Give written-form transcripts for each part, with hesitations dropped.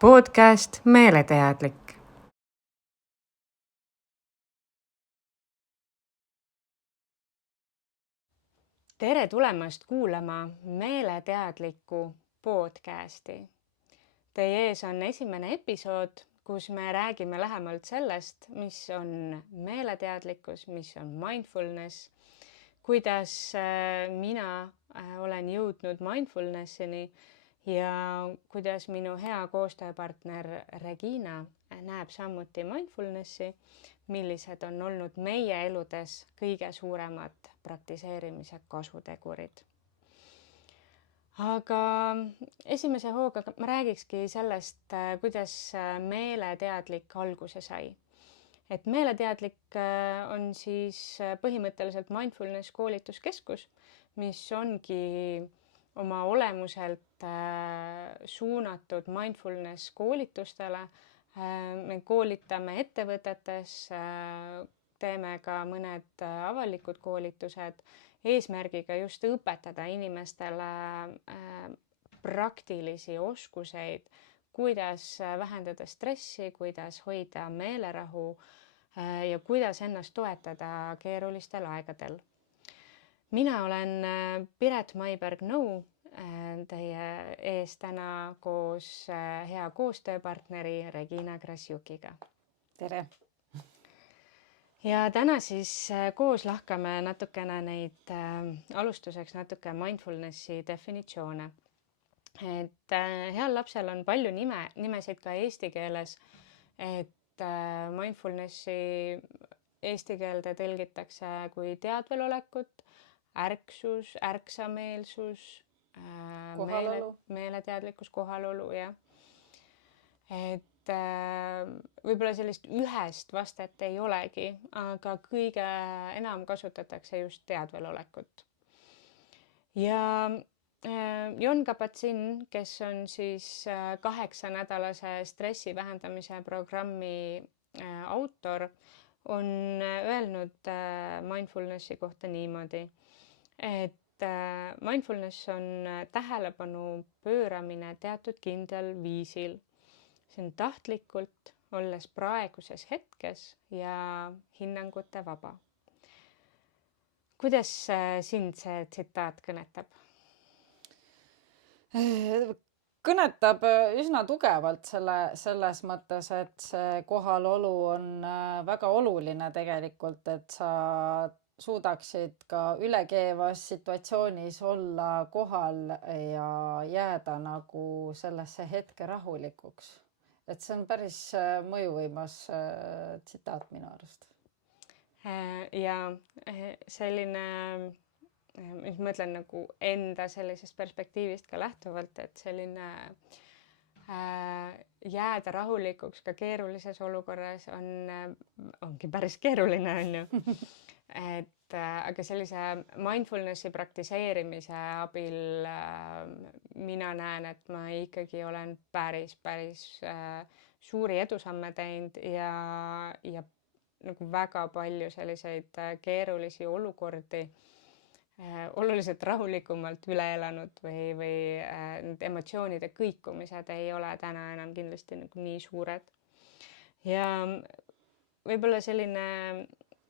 Podcast Meeleteadlik. Tere tulemast kuulama Meeleteadliku podcasti. Teie ees on esimene episood, kus me räägime lähemalt sellest, mis on meeleteadlikkus, mis on mindfulness, kuidas mina olen jõudnud mindfulnessini ja kuidas minu hea koostööpartner Regina näeb samuti mindfulnessi, millised on olnud meie eludes kõige suuremad praktiseerimise kasutegurid. Aga esimese hooga ma räägikski sellest, kuidas meeleteadlik alguse sai. Et meeleteadlik on siis põhimõtteliselt mindfulness koolituskeskus, mis ongi oma olemuselt suunatud mindfulness koolitustele. Me koolitame ettevõtetes, teeme ka mõned avalikud koolitused eesmärgiga just õpetada inimestele praktilisi oskuseid, kuidas vähendada stressi, kuidas hoida meelerahu ja kuidas ennast toetada keerulistel aegadel. Mina olen Piret Maiberg-Nõu, teie ees täna koos hea koostööpartneri Regina Krasjukiga. Tere! Ja täna siis koos lahkame natukene neid alustuseks natuke mindfulnessi definitsioone. Et heal lapsel on palju nimesid ka eesti keeles, et mindfulnessi eesti keelde tõlgitakse kui teadvelolekut, ärksus, ärksameelsus, meeleteadlikkus, kohalolu, jah. Et võib-olla sellist ühest vastet ei olegi, aga kõige enam kasutatakse just teadvelolekut. Ja Jon Kabat-Zinn, kes on siis 8-nädalase stressi vähendamise programmi autor, on öelnud mindfulnessi kohta niimoodi, et mindfulness on tähelepanu pööramine teatud kindlal viisil. See on tahtlikult, olles praeguses hetkes ja hinnangute vaba. Kuidas sind see tsitaat kõnetab? Kõnetab üsna tugevalt selles mõttes, et see kohalolu on väga oluline tegelikult, et sa suudaksid ka ülekeevas situatsioonis olla kohal ja jääda nagu sellesse hetke rahulikuks. Et see on päris mõjuvõimas tsitaat minu arust. Ja selline, mis ma ütlen nagu enda sellisest perspektiivist ka lähtuvalt, et selline jääda rahulikuks ka keerulises olukorras ongi päris keeruline, on ju. Aga sellise mindfulnessi praktiseerimise abil mina näen, et ma ikkagi olen päris suuri edusamme teinud ja nagu väga palju selliseid keerulisi olukordi oluliselt rahulikumalt üle elanud või need emotsioonide kõikumised ei ole täna enam kindlasti nagu nii suured. Ja võib-olla selline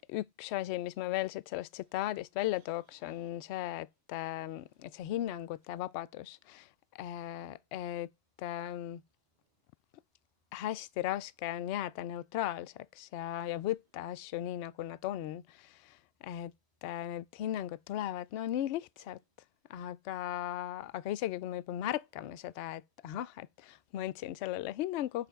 üks asi, mis ma veel sellest tsitaadist välja tooks, on see, et see hinnangute vabadus. Et hästi raske on jääda neutraalseks ja võtta asju nii, nagu nad on. Et need hinnangud tulevad nii lihtsalt, aga isegi kui me juba märkame seda, et et ma andsin sellele hinnangu,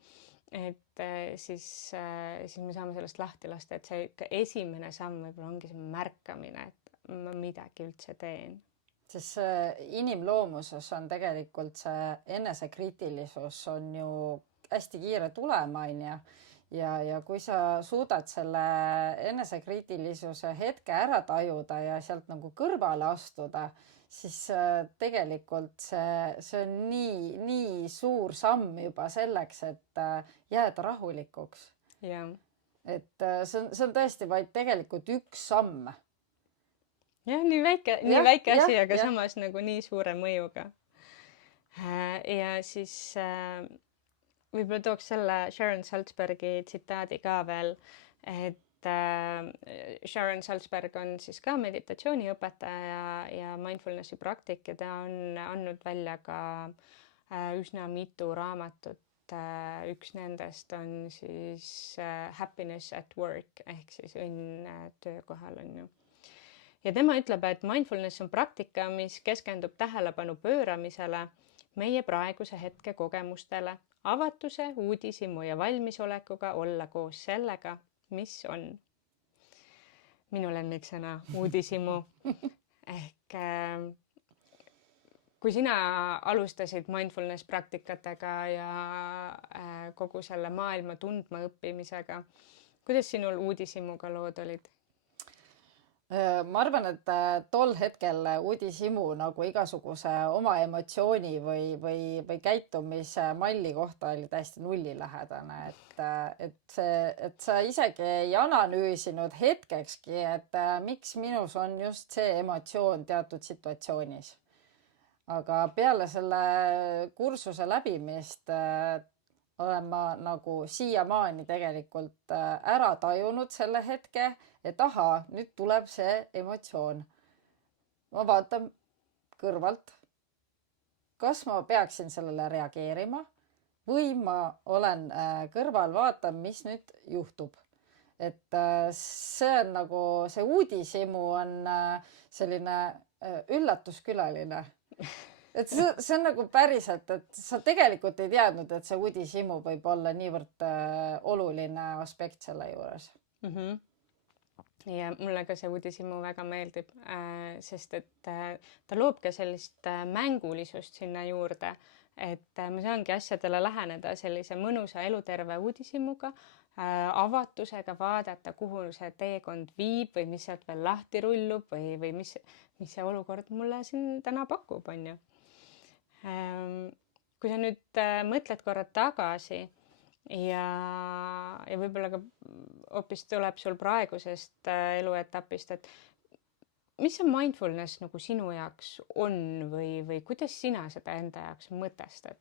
et siis me saame sellest lahti lasta, et see ikka esimene samm võib-olla ongi see märkamine, et ma midagi üldse teen. Sest inimloomuses on tegelikult see enesekriitilisus on ju hästi kiire tulema, ja kui sa suudad selle enesekriitilisuse hetke ära tajuda ja sealt nagu kõrvale astuda, siis tegelikult see on nii suur samm juba selleks, et jääda rahulikuks. Ja. Et see on tõesti vaid tegelikult üks samm. Jah, nii väike asi, aga samas nagu nii suure mõjuga. Ja siis võib-olla tooks selle Sharon Salzbergi tsitaadi ka veel, et Sharon Salzberg on siis ka meditatsiooniõpetaja ja mindfulnessi praktik ja ta on andnud välja ka üsna mitu raamatut. Üks nendest on siis Happiness at Work ehk siis õnn töökohal on ju. Ja tema ütleb, et mindfulness on praktika, mis keskendub tähelepanu pööramisele meie praeguse hetke kogemustele, avatuse, uudishimu ja valmisolekuga olla koos sellega, mis on. Minu lemmiksõna, uudishimu. Ehk kui sina alustasid mindfulness praktikatega ja kogu selle maailma tundma õppimisega, kuidas sinul uudishimuga lood olid? Ma arvan, et tol hetkel uudishimu nagu igasuguse oma emotsiooni või käitumise malli kohta oli täiesti nullilähedane, et sa isegi ei analüüsinud hetkekski, et miks minus on just see emotsioon teatud situatsioonis. Aga peale selle kursuse läbimist olen ma nagu siiamaani tegelikult ära tajunud selle hetke, et ahaa, nüüd tuleb see emotsioon. Ma vaatan kõrvalt, kas ma peaksin sellele reageerima või ma olen kõrval, vaatan, mis nüüd juhtub. Et see on nagu, see uudishimu on selline üllatuskülaline. Et see on nagu päriselt, et sa tegelikult ei teadnud, et see uudishimu võib olla niivõrd oluline aspekt selle juures. Ja mulle ka see uudishimu väga meeldib, sest et ta loob ka sellist mängulisust sinna juurde, et ma saangi asjadele läheneda sellise mõnusa eluterve uudishimuga, avatusega vaadata, kuhu see teekond viib või mis sealt veel lahti rullub või mis see olukord mulle siin täna pakub, on ju. Kui sa nüüd mõtled korra tagasi ja võib-olla ka hoopis tuleb sul praegusest eluetapist, et mis see mindfulness nagu sinu jaoks on või kuidas sina seda enda jaoks mõtestad?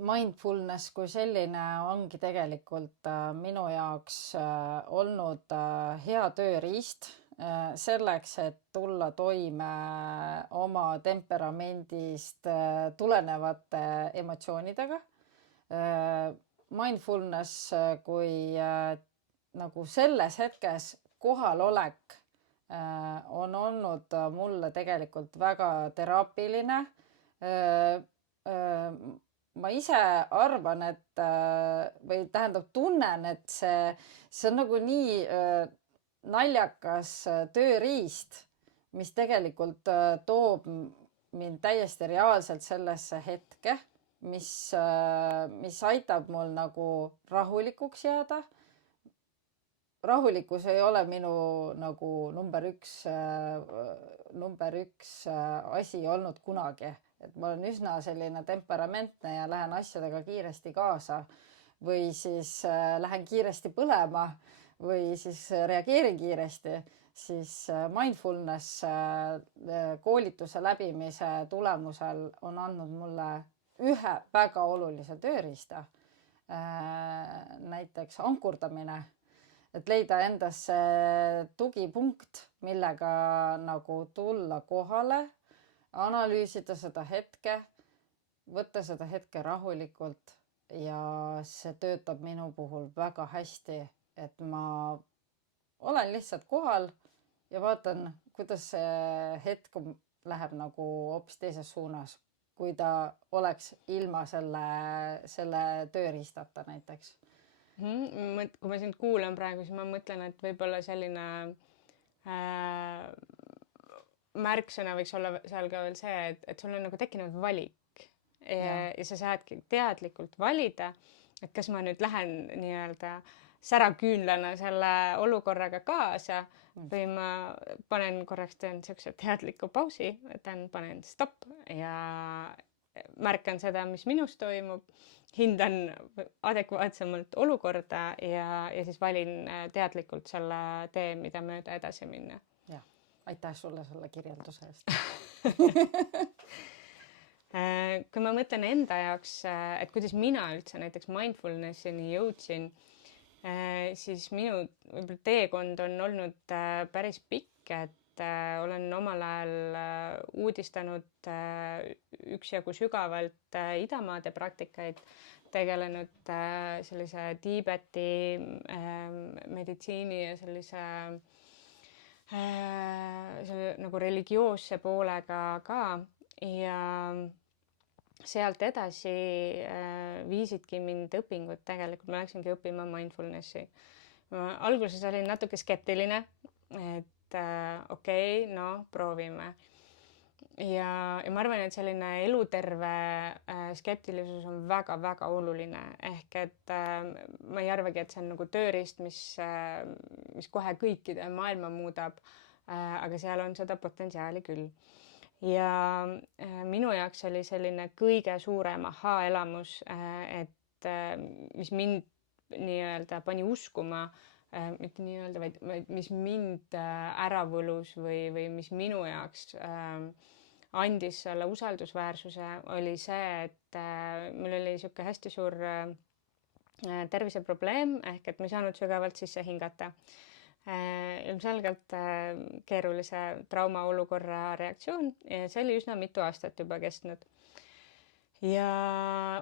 Mindfulness kui selline ongi tegelikult minu jaoks olnud hea tööriist selleks, et tulla toime oma temperamendist tulenevate emotsioonidega. Mindfulness kui nagu selles hetkes kohalolek on olnud mulle tegelikult väga teraapiline. Ma ise arvan, et või tähendab tunnen, et see on nagu nii naljakas tööriist, mis tegelikult toob mind täiesti reaalselt sellesse hetke, mis aitab mul nagu rahulikuks jääda. Rahulikkus ei ole minu nagu number üks asi olnud kunagi. Et ma olen üsna selline temperamentne ja lähen asjadega kiiresti kaasa või siis lähen kiiresti põlema või siis reageerin kiiresti, siis mindfulness koolituse läbimise tulemusel on andnud mulle ühe väga olulise tööriista, näiteks ankurdamine, et leida endasse tugipunkt, millega nagu tulla kohale, analüüsida seda hetke, võtta seda hetke rahulikult ja see töötab minu puhul väga hästi, et ma olen lihtsalt kohal ja vaatan, kuidas see hetk läheb nagu hoopis teises suunas, kui ta oleks ilma selle tööriistata näiteks. Kui ma sind kuulan praegu, siis ma mõtlen, et võib-olla selline märksõna võiks olla seal ka veel see, et sul on nagu tekkinud valik ja sa saadki teadlikult valida, et kas ma nüüd lähen nii-öelda säraküünlana selle olukorraga kaasa või ma panen korraks, teen niisuguse teadliku pausi, panen stopp ja märkan seda, mis minus toimub, hindan adekvaatsemalt olukorda ja siis valin teadlikult selle tee, mida mööda edasi minna. Aitäh sulle selle kirjelduse eest. kui ma mõtlen enda jaoks, et kuidas mina üldse näiteks mindfulnessini jõudsin, siis minu võib-olla teekond on olnud päris pikk, et olen omal ajal uudistanud üksjagu sügavalt idamaade praktikaid, tegelenud sellise Tiibeti meditsiini ja sellise nagu religioosse poolega ka ja sealt edasi viisidki mind õpingud tegelikult, ma läksingi õppima mindfulnessi. Ma alguses olin natuke skeptiline, et okei, no proovime. Ja ma arvan, et selline eluterve skeptilisus on väga-väga oluline. Ehk et ma ei arvagi, et see on nagu tööriist, mis kohe kõikide maailma muudab, aga seal on seda potentsiaali küll. Ja minu jaoks oli selline kõige suurem aha-elamus, et mis mind nii-öelda pani uskuma, mitte nii-öelda, vaid mis mind ära võlus või mis minu jaoks andis selle usaldusväärsuse, oli see, et mul oli niisugune hästi suur terviseprobleem, ehk et ma ei saanud sügavalt sisse hingata. Ilmselgelt keerulise traumaolukorra reaktsioon ja see oli üsna mitu aastat juba kestnud. Ja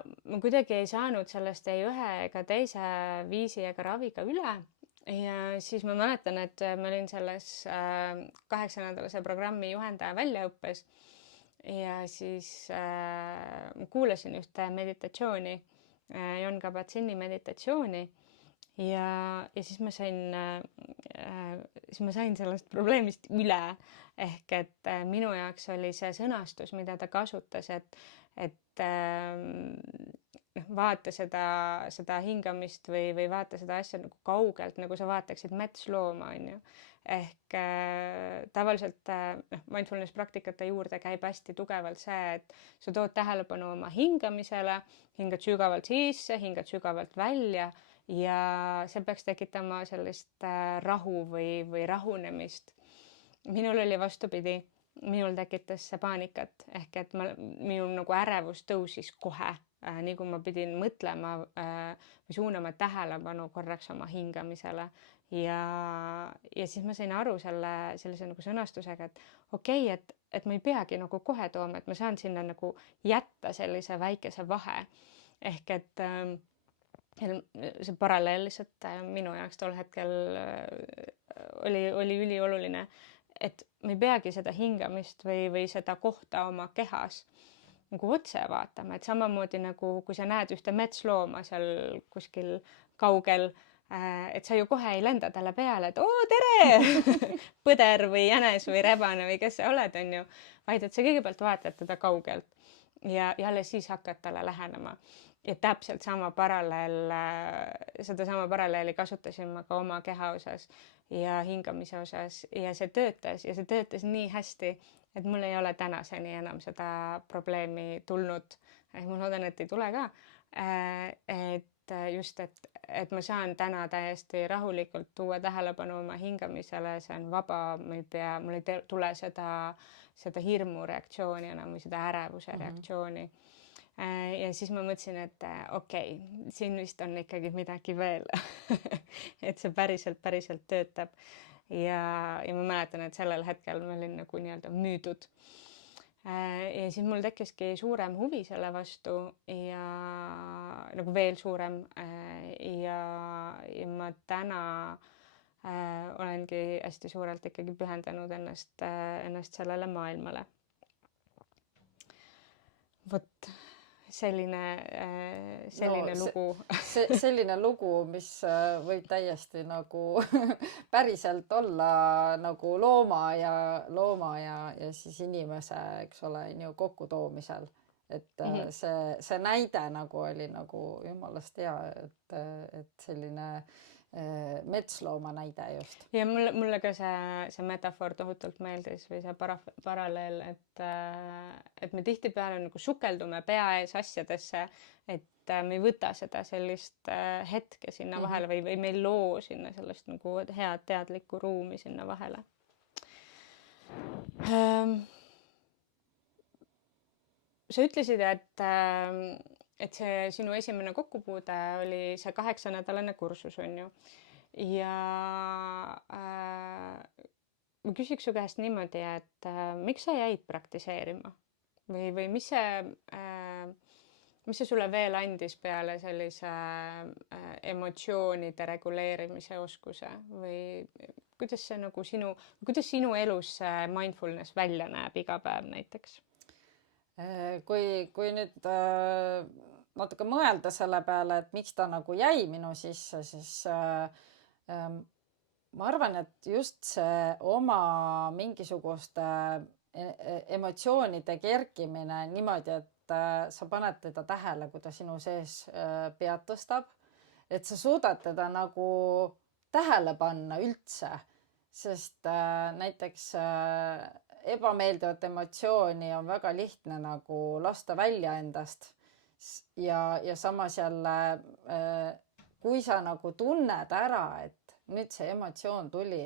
ma kuidagi ei saanud sellest ei ühe ega teise viisi ega raviga üle. Ja siis ma mäletan, et ma olin selles 8-nädalase programmi juhendaja väljaõppes ja siis ma kuulasin ühte meditatsiooni, Jon Kabat-Zini meditatsiooni. Ja siis ma sain sellest probleemist üle, ehk et minu jaoks oli see sõnastus, mida ta kasutas, et vaata seda hingamist või vaata seda asja nagu kaugelt, nagu sa vaataksid metslooma, on ju. Ehk tavaliselt mindfulness praktikate juurde käib hästi tugevalt see, et sa tood tähelepanu oma hingamisele, hingad sügavalt sisse, hingad sügavalt välja ja see peaks tekitama sellist rahu või rahunemist. Minul oli vastupidi, minul tekitas see paanikat, ehk et minul nagu ärevus tõusis kohe, nii kui ma pidin mõtlema või suunama tähelepanu korraks oma hingamisele. Ja siis ma sain aru sellise nagu sõnastusega, et okei, et ma ei peagi nagu kohe tooma, et ma saan sinna nagu jätta sellise väikese vahe. Ehk et see paralleel lihtsalt minu jaoks tol hetkel oli ülioluline, et me ei peagi seda hingamist või seda kohta oma kehas nagu otse vaatama, et samamoodi nagu kui sa näed ühte metslooma seal kuskil kaugel, et sa ju kohe ei lenda talle peale, et oo, tere, põder või jänes või rebane või kes sa oled, on ju, vaid et sa kõigepealt vaatad teda kaugelt ja alles siis hakkad talle lähenema. Ja täpselt sedasama paralleeli kasutasin ma ka oma keha osas ja hingamise osas ja see töötas nii hästi, et mul ei ole tänaseni enam seda probleemi tulnud. Ma loodan, et ei tule ka. Et just, et ma saan täna täiesti rahulikult tuua tähelepanu oma hingamisele, see on vaba, mul ei tule seda hirmu reaktsiooni enam või seda ärevuse reaktsiooni. Ja siis ma mõtlesin, et okei, siin vist on ikkagi midagi veel, et see päriselt töötab. Ja ma mäletan, et sellel hetkel ma olin nagu nii-öelda müüdud. Ja siis mul tekkiski suurem huvi selle vastu ja nagu veel suurem. Ja ma täna olengi hästi suurelt ikkagi pühendanud ennast sellele maailmale. Vot selline lugu. Selline lugu, mis võib täiesti nagu päriselt olla nagu looma ja siis inimese, eks ole, kokkutoomisel. Et see näide nagu oli nagu jumalast hea, et selline metslooma näide just. Ja mulle ka see metafoor tohutult meeldis või see paralleel, et me tihtipeale nagu sukeldume pea ees asjadesse, et me ei võta seda sellist hetke sinna vahele või me ei loo sinna sellest nagu head teadlikku ruumi sinna vahele. sa ütlesid, et see sinu esimene kokkupuude oli see 8-nädalane kursus, on ju. Ja ma küsiks su käest niimoodi, et miks sa jäid praktiseerima või mis see sulle veel andis peale sellise emotsioonide reguleerimise oskuse või kuidas see nagu kuidas sinu elus see mindfulness välja näeb iga päev näiteks? Kui nüüd natuke mõelda selle peale, et miks ta nagu jäi minu sisse, siis ma arvan, et just see oma mingisuguste emotsioonide kerkimine niimoodi, et sa paned teda tähele, kui ta sinu sees pead tõstab, et sa suudad teda nagu tähele panna üldse, sest näiteks ebameeldivat emotsiooni on väga lihtne nagu lasta välja endast ja samas jälle kui sa nagu tunned ära, et nüüd see emotsioon tuli,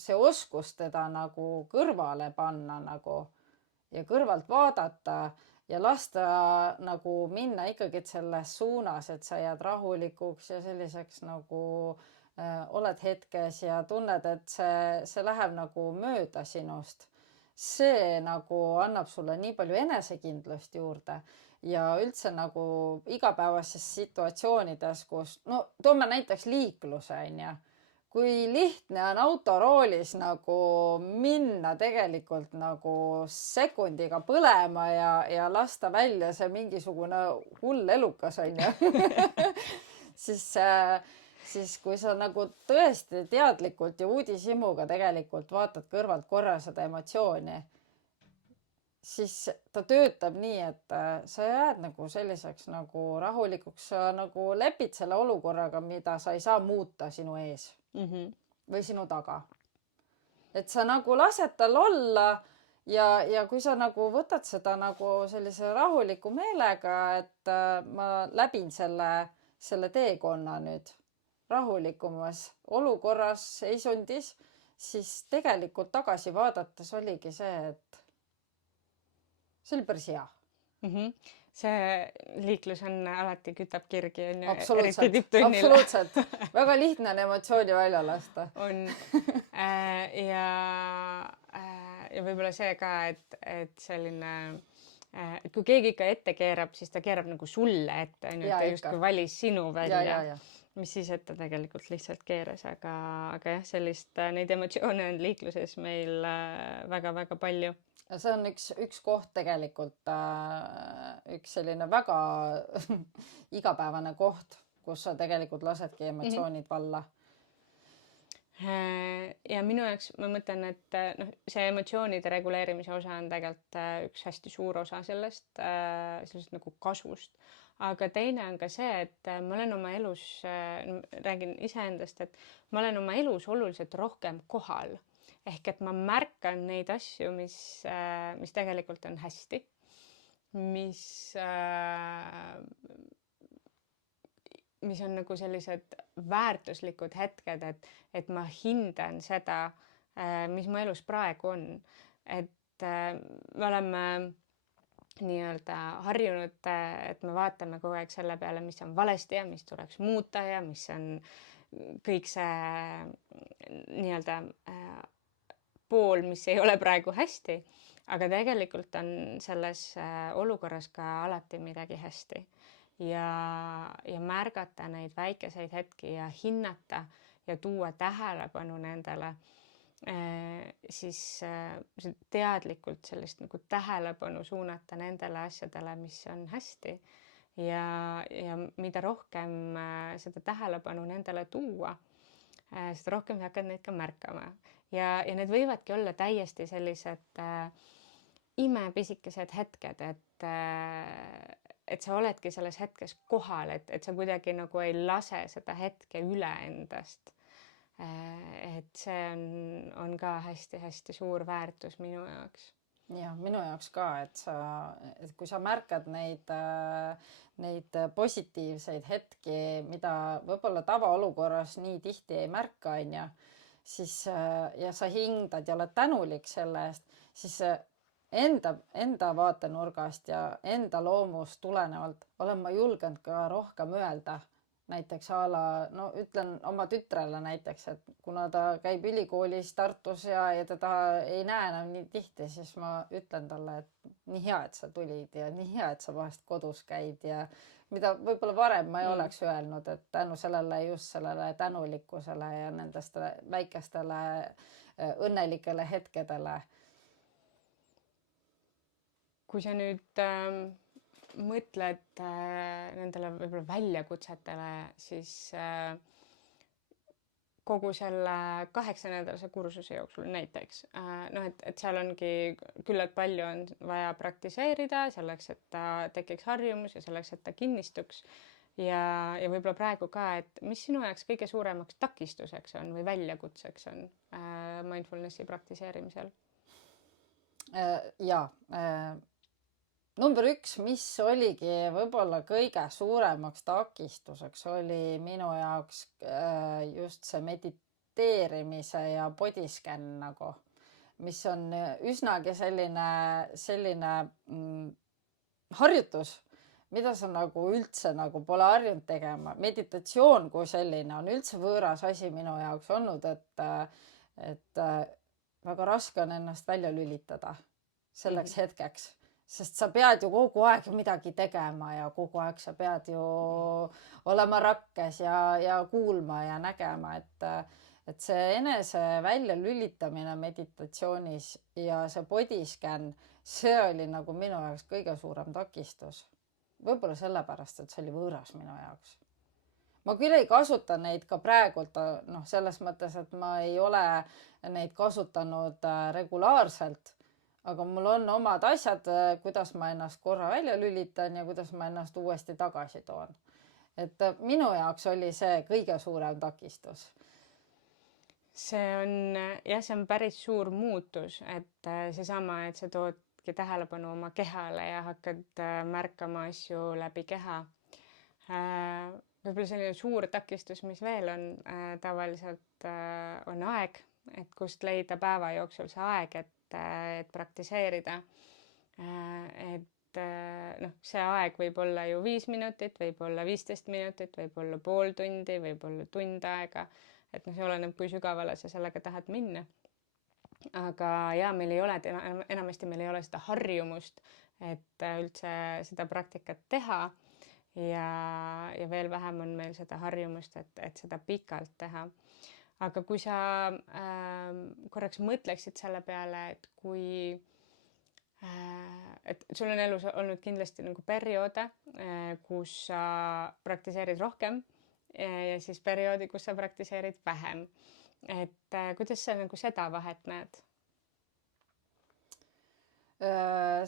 see oskus teda nagu kõrvale panna nagu ja kõrvalt vaadata ja lasta nagu minna ikkagi selles suunas, et sa jääd rahulikuks ja selliseks nagu oled hetkes ja tunned, et see läheb nagu mööda sinust. See nagu annab sulle nii palju enesekindlust juurde ja üldse nagu igapäevases situatsioonides, kus, no toome näiteks liikluse, on ju. Kui lihtne on autoroolis nagu minna tegelikult nagu sekundiga põlema ja lasta välja see mingisugune hull elukas, on ju. siis kui sa nagu tõesti teadlikult ja uudishimuga tegelikult vaatad kõrvalt korra seda emotsiooni, siis ta töötab nii, et sa jääd nagu selliseks nagu rahulikuks, sa nagu lepid selle olukorraga, mida sa ei saa muuta sinu ees või sinu taga. Et sa nagu lased tal olla ja kui sa nagu võtad seda nagu sellise rahuliku meelega, et ma läbin selle teekonna nüüd rahulikumas olukorras, seisundis, siis tegelikult tagasi vaadates oligi see, et see oli päris hea. See liiklus on alati kütab kirgi, on ju, eriti tipptunnil. Absoluutselt. Väga lihtne on emotsiooni välja lasta. On. Ja võib-olla see ka, et selline, et kui keegi ikka ette keerab, siis ta keerab nagu sulle ette, on ju, et ta justkui valis sinu välja. Mis siis, et ta tegelikult lihtsalt keeras, aga jah, neid emotsioone on liikluses meil väga-väga palju. See on üks koht tegelikult, üks selline väga igapäevane koht, kus sa tegelikult lasedki emotsioonid valla. Ja minu jaoks ma mõtlen, et see emotsioonide reguleerimise osa on tegelikult üks hästi suur osa sellest nagu kasvust. Aga teine on ka see, et ma olen oma elus, räägin iseendast, et ma olen oma elus oluliselt rohkem kohal. Ehk et ma märkan neid asju, mis tegelikult on hästi, mis on nagu sellised väärtuslikud hetked, et ma hindan seda, mis mu elus praegu on. Et me oleme nii-öelda harjunud, et me vaatame kogu aeg selle peale, mis on valesti ja mis tuleks muuta ja mis on kõik see nii-öelda pool, mis ei ole praegu hästi, aga tegelikult on selles olukorras ka alati midagi hästi ja märgata neid väikeseid hetki ja hinnata ja tuua tähelepanu nendele, siis teadlikult sellist nagu tähelepanu suunata nendele asjadele, mis on hästi ja mida rohkem seda tähelepanu nendele tuua, seda rohkem sa hakkad neid ka märkama. Ja need võivadki olla täiesti sellised imepisikesed hetked, et sa oledki selles hetkes kohal, et sa kuidagi nagu ei lase seda hetke üle endast. Et see on ka hästi-hästi suur väärtus minu jaoks. Ja, minu jaoks ka, et kui sa märkad neid positiivseid hetki, mida võib-olla tavaolukorras nii tihti ei märka, on ju, siis ja sa hingdad ja oled tänulik selle eest, siis enda vaatenurgast ja enda loomust tulenevalt olen ma julgenud ka rohkem öelda. Näiteks no ütlen oma tütrele näiteks, et kuna ta käib ülikoolis Tartus ja teda ei näe enam nii tihti, siis ma ütlen talle, et nii hea, et sa tulid ja nii hea, et sa vahest kodus käid ja mida võib-olla varem ma ei oleks öelnud, et tänu sellele tänulikkusele ja nendest väikestele õnnelikele hetkedele. Kui sa nüüd mõtled nendele võib-olla väljakutsetele, siis kogu selle 8-nädalase kursuse jooksul näiteks, et seal ongi küllalt palju on vaja praktiseerida selleks, et ta tekiks harjumus ja selleks, et ta kinnistuks. Ja võib-olla praegu ka, et mis sinu jaoks kõige suuremaks takistuseks on või väljakutseks on mindfulnessi praktiseerimisel? Number 1, mis oligi võib-olla kõige suuremaks takistuseks, oli minu jaoks just see mediteerimise ja bodyscan nagu, mis on üsnagi selline harjutus, mida sa nagu üldse nagu pole harjunud tegema. Meditatsioon kui selline on üldse võõras asi minu jaoks olnud, et väga raske on ennast välja lülitada selleks hetkeks. Sest sa pead ju kogu aeg midagi tegema ja kogu aeg sa pead ju olema rakkes ja kuulma ja nägema, et see enese välja lülitamine meditatsioonis ja see bodyscan, see oli nagu minu jaoks kõige suurem takistus. Võib-olla sellepärast, et see oli võõras minu jaoks. Ma küll ei kasuta neid ka praegult, selles mõttes, et ma ei ole neid kasutanud regulaarselt, aga mul on omad asjad, kuidas ma ennast korra välja lülitan ja kuidas ma ennast uuesti tagasi toon. Et minu jaoks oli see kõige suurem takistus. See on päris suur muutus, et seesama, et sa toodki tähelepanu oma kehale ja hakkad märkama asju läbi keha. Võib-olla selline suur takistus, mis veel on tavaliselt, on aeg, et kust leida päeva jooksul see aeg, et praktiseerida. See aeg võib olla ju 5 minutit, võib olla 15 minutit, võib olla pool tundi, võib olla tund aega. Et see oleneb, kui sügavale sa sellega tahad minna. Aga meil ei ole, enamasti meil ei ole seda harjumust, et üldse seda praktikat teha. Ja veel vähem on meil seda harjumust, et seda pikalt teha. Aga kui sa korraks mõtleksid selle peale, et sul on elus olnud kindlasti nagu perioode, kus sa praktiseerid rohkem ja siis perioodi, kus sa praktiseerid vähem. Et kuidas sa nagu seda vahet näed?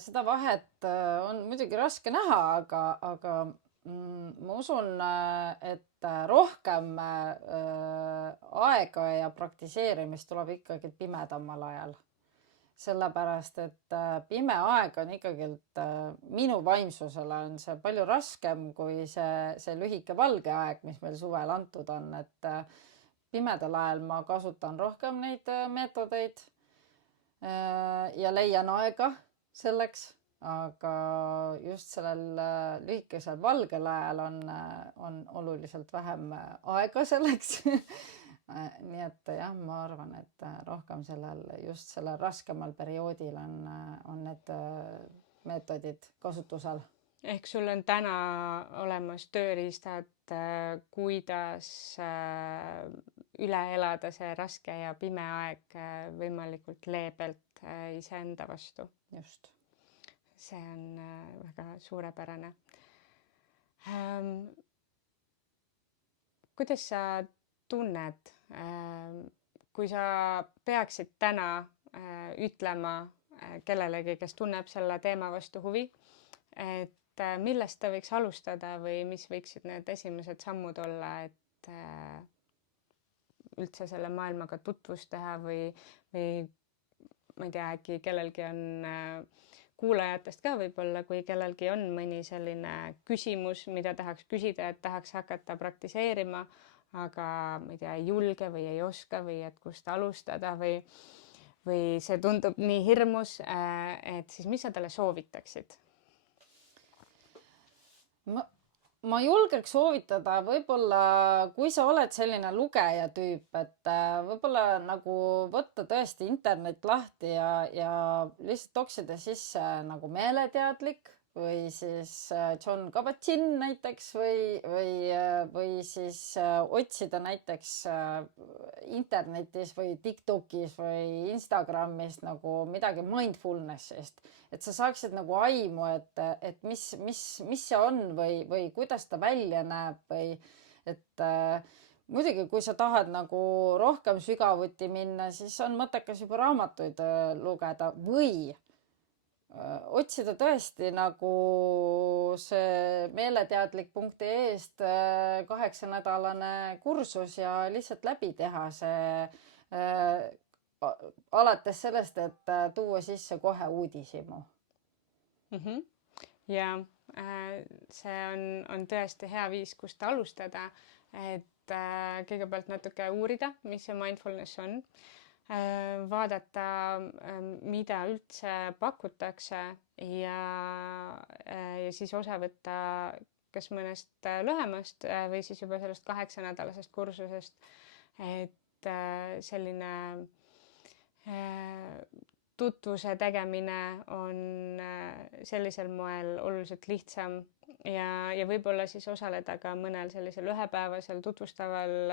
Seda vahet on muidugi raske näha, aga ma usun, et rohkem aega ja praktiseerimist tuleb ikkagi pimedamal ajal. Sellepärast, et pime aeg on ikkagi minu vaimsusele on see palju raskem kui see lühike valge aeg, mis meil suvel antud on. Et pimedal ajal ma kasutan rohkem neid meetodeid ja leian aega selleks. Aga just sellel lühikesel valgel ajal on oluliselt vähem aega selleks. Nii et jah, ma arvan, et rohkem just sellel raskemal perioodil on need meetodid kasutusel. Ehk sul on täna olemas tööriistad, kuidas üle elada see raske ja pime aeg võimalikult leebelt iseenda vastu. Just. See on väga suurepärane. Kuidas sa tunned, kui sa peaksid täna ütlema kellelegi, kes tunneb selle teema vastu huvi, et millest ta võiks alustada või mis võiksid need esimesed sammud olla, et üldse selle maailmaga tutvust teha või ma ei tea, äkki kellelgi on kuulajatest ka võib-olla, kui kellelgi on mõni selline küsimus, mida tahaks küsida, et tahaks hakata praktiseerima, aga ma ei tea, ei julge või ei oska või et kust alustada või või see tundub nii hirmus, et siis mis sa talle soovitaksid? Ma julgeks soovitada võib-olla, kui sa oled selline lugeja tüüp, et võib-olla nagu võtta tõesti internet lahti ja lihtsalt toksida sisse nagu meeleteadlik või siis Jon Kabat-Zinn näiteks või siis otsida näiteks internetis või TikTokis või Instagramis nagu midagi mindfulness'ist, et sa saaksid nagu aimu, et mis see on või kuidas ta välja näeb või et muidugi, kui sa tahad nagu rohkem sügavuti minna, siis on mõttekas juba raamatuid lugeda või otsida tõesti nagu see meeleteadlik.ee-st 8-nädalane kursus ja lihtsalt läbi teha see alates sellest, et tuua sisse kohe uudishimu. Ja see on tõesti hea viis, kust alustada, et kõigepealt natuke uurida, mis see mindfulness on. Vaadata, mida üldse pakutakse ja siis osa võtta kas mõnest lühemast või siis juba sellest 8-nädalasest kursusest, et selline tutvuse tegemine on sellisel moel oluliselt lihtsam ja võib-olla siis osaleda ka mõnel sellisel ühepäevasel tutvustaval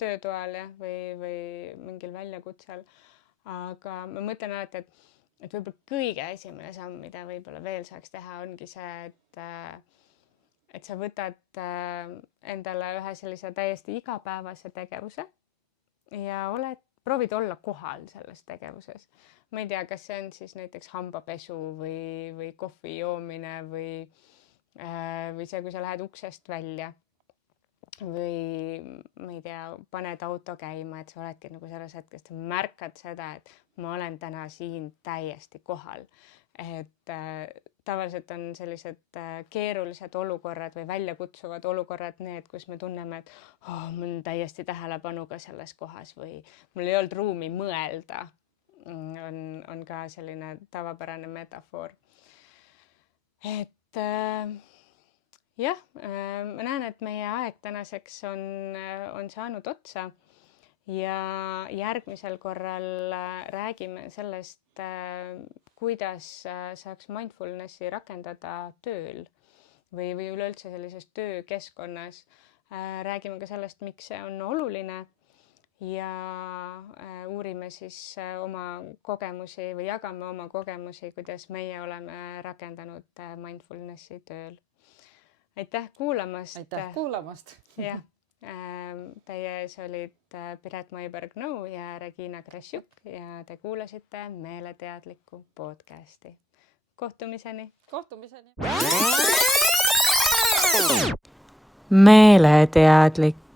töötoal või mingil väljakutsel. Aga ma mõtlen alati, et võib-olla kõige esimene samm, mida võib-olla veel saaks teha, ongi see, et sa võtad endale ühe sellise täiesti igapäevase tegevuse ja proovid olla kohal selles tegevuses. Ma ei tea, kas see on siis näiteks hambapesu või kohvi joomine või see, kui sa lähed uksest välja või ma ei tea, paned auto käima, et sa oledki nagu selles hetkes, sa märkad seda, et ma olen täna siin täiesti kohal. Et tavaliselt on sellised keerulised olukorrad või väljakutsuvad olukorrad need, kus me tunneme, et mul on täiesti tähelepanuga selles kohas või mul ei olnud ruumi mõelda. On ka selline tavapärane metafoor. Et jah, ma näen, et meie aeg tänaseks on saanud otsa ja järgmisel korral räägime sellest, kuidas saaks mindfulnessi rakendada tööl või üleüldse sellises töökeskkonnas. Räägime ka sellest, miks see on oluline ja uurime siis oma kogemusi või jagame oma kogemusi, kuidas meie oleme rakendanud mindfulnessi tööl. Aitäh kuulamast! Aitäh kuulamast! Jah, teie ees olid Piret Maiberg-Nõu ja Regina Krasjuk ja te kuulasite Meeleteadliku podcasti. Kohtumiseni! Kohtumiseni! Meeleteadlik.